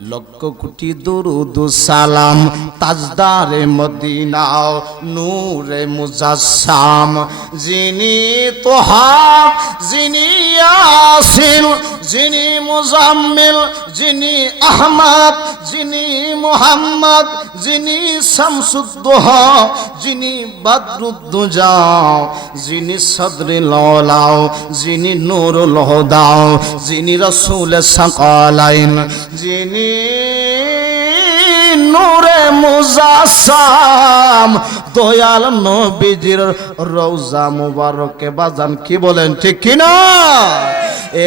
লক্ষ কোটি দরুদ সালাম, তাজদারে মদিনা, নূরে মুজাসসাম। যিনি তোহা যিনি ইয়াসিন, যিনি মুজাম্মিল, যিনি আহমদ, যিনি মুহাম্মদ, যিনি শামসুদ্দোহা, যিনি বদরুদ্দুজা, যিনি সদরে ললাও যিনি নূরুল লহদাও যিনি রসুল সাকালাইন, যিনি নূরে মুজাসাম দয়াল নবীজির রওজা মুবারকে বাজান, কি বলেন, ঠিক কিনা?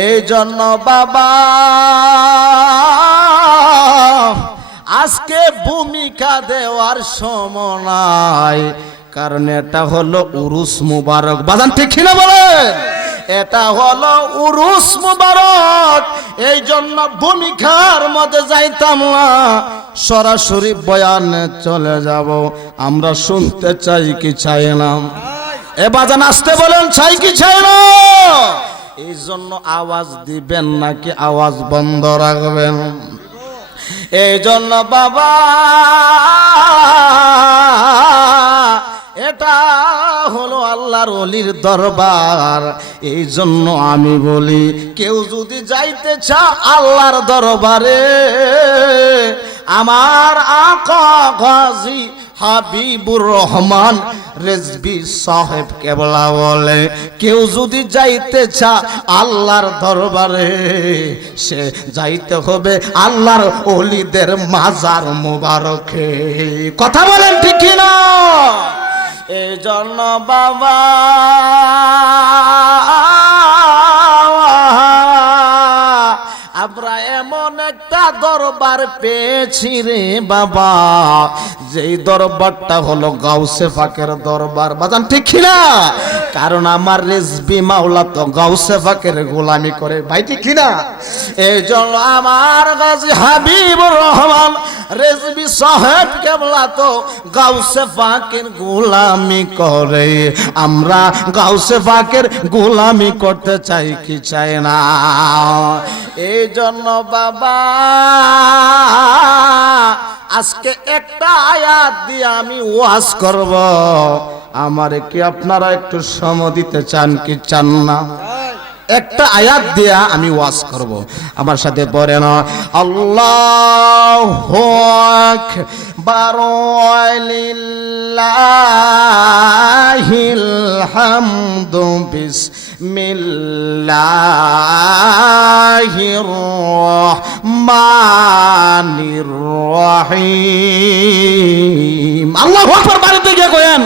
এই জন্য বাবা, আজকে ভূমিকা দেওয়ার সময় নাই, কারণ এটা হলো উরুস মুবারক। বাজান, ঠিক কিনা বলেন? এটা হলো উরুস মুবারক। এই জন্য ভূমিকার মধ্যে যাইতাম সরাসরি বয়ানে চলে যাব। আমরা শুনতে চাই কি চাই না। এ বাজান আসতে বলেন, চাই কি চাই না? এই জন্য আওয়াজ দিবেন নাকি আওয়াজ বন্ধ রাখবেন? এই জন্য বাবা আল্লাহর অলির দরবার। এই জন্য আমি বলি, কেউ যদি যাইতে চা আল্লাহর দরবারে, আমার আকা গাজী হাবিবুর রহমান রেজবি সাহেব কেবলা বলে, কেউ যদি যাইতে চা আল্লাহর দরবারে, সে যাইতে হবে আল্লাহর অলিদের মাজার মুবারকে। কথা বলেন ঠিক কিনা? এই জন্য বাবা। আমরা এমন একটা দরবার পেয়েছি রে বাবা, যেই দরবারটা হলো গাউসে ফাঁকের দরবার। বাজান, ঠিক না কারণ আমার রেজবি মাওলা তো গাউসে ফাকের গোলামি করে। ভাই, ঠিক না? এই জন্য আমার গাজী হাবিবুর রহমান, রেজবি সাহেব কেবলা তো গাউসে ফাকের গোলামি করে। আমরা গাউসে ফাকের গোলামি করতে চাই কি চাই না? এই জন্য বাবা, আজকে একটা আয়াত দিয়ে আমি ওয়াজ করব। আমারে কি আপনারা একটু সম দিতে চান কি চান না? একটা আয়াত দিয়া আমি ওয়াজ করব। আমার সাথে পড়ে না আল্লাহ বারোলিল্লাহিল হামদু বিসমিল্লাহির রহমানির রহিম। আল্লাহু আকবার, বাড়িতে গিয়ে কয়েন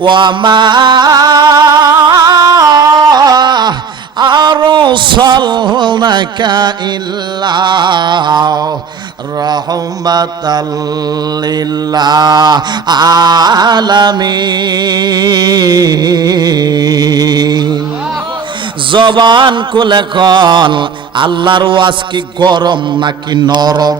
ওয়ামা أرسلناك إلا رحمة للعالمين জবান কুলে কল আল্লাহর ওয়াজ কি গরম নাকি নরম